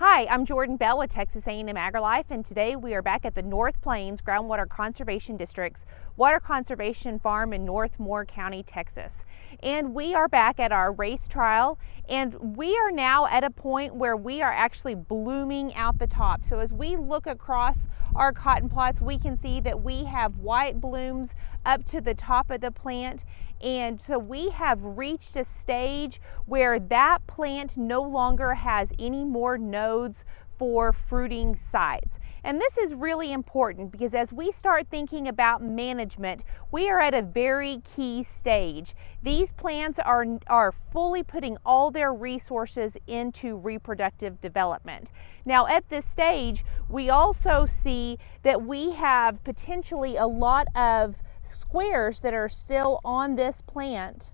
Hi, I'm Jourdan Bell with Texas A&M AgriLife, and today we are back at the North Plains Groundwater Conservation District's Water Conservation Farm in North Moore County, Texas. And we are back at our race trial, and we are now at a point where we are actually blooming out the top. So as we look across our cotton plots, we can see that we have white blooms up to the top of the plant. And so we have reached a stage where that plant no longer has any more nodes for fruiting sites. And this is really important because as we start thinking about management, we are at a very key stage. These plants are fully putting all their resources into reproductive development. Now at this stage, we also see that we have potentially a lot of squares that are still on this plant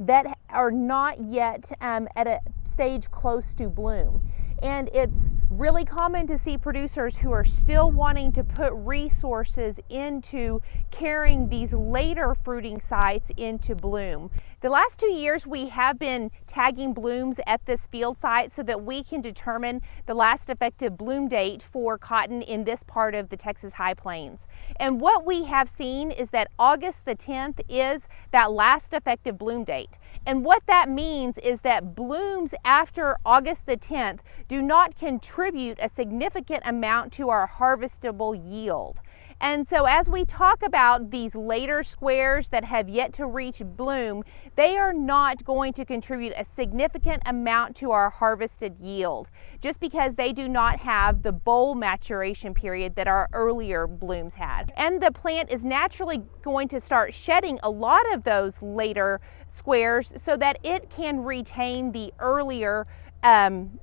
that are not yet at a stage close to bloom. And it's really common to see producers who are still wanting to put resources into carrying these later fruiting sites into bloom. The last 2 years we have been tagging blooms at this field site so that we can determine the last effective bloom date for cotton in this part of the Texas High Plains. And what we have seen is that August the 10th is that last effective bloom date. And what that means is that blooms after August the 10th do not contribute a significant amount to our harvestable yield. And so as we talk about these later squares that have yet to reach bloom, they are not going to contribute a significant amount to our harvested yield, just because they do not have the boll maturation period that our earlier blooms had. And the plant is naturally going to start shedding a lot of those later squares so that it can retain the earlier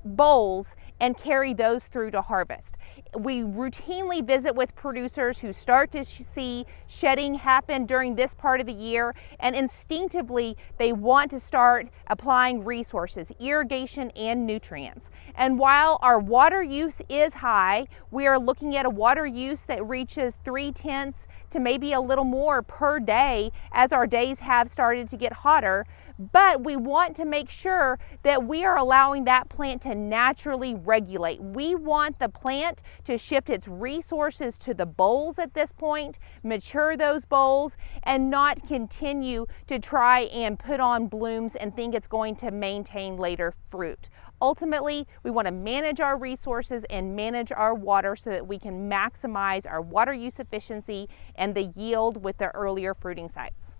bolls and carry those through to harvest. We routinely visit with producers who start to see shedding happen during this part of the year, and instinctively they want to start applying resources, irrigation and nutrients. And while our water use is high, we are looking at a water use that reaches 3/10 to maybe a little more per day as our days have started to get hotter. But we want to make sure that we are allowing that plant to naturally regulate. We want the plant to shift its resources to the bolls at this point, mature those bolls, and not continue to try and put on blooms and think it's going to maintain later fruit. Ultimately, we want to manage our resources and manage our water so that we can maximize our water use efficiency and the yield with the earlier fruiting sites.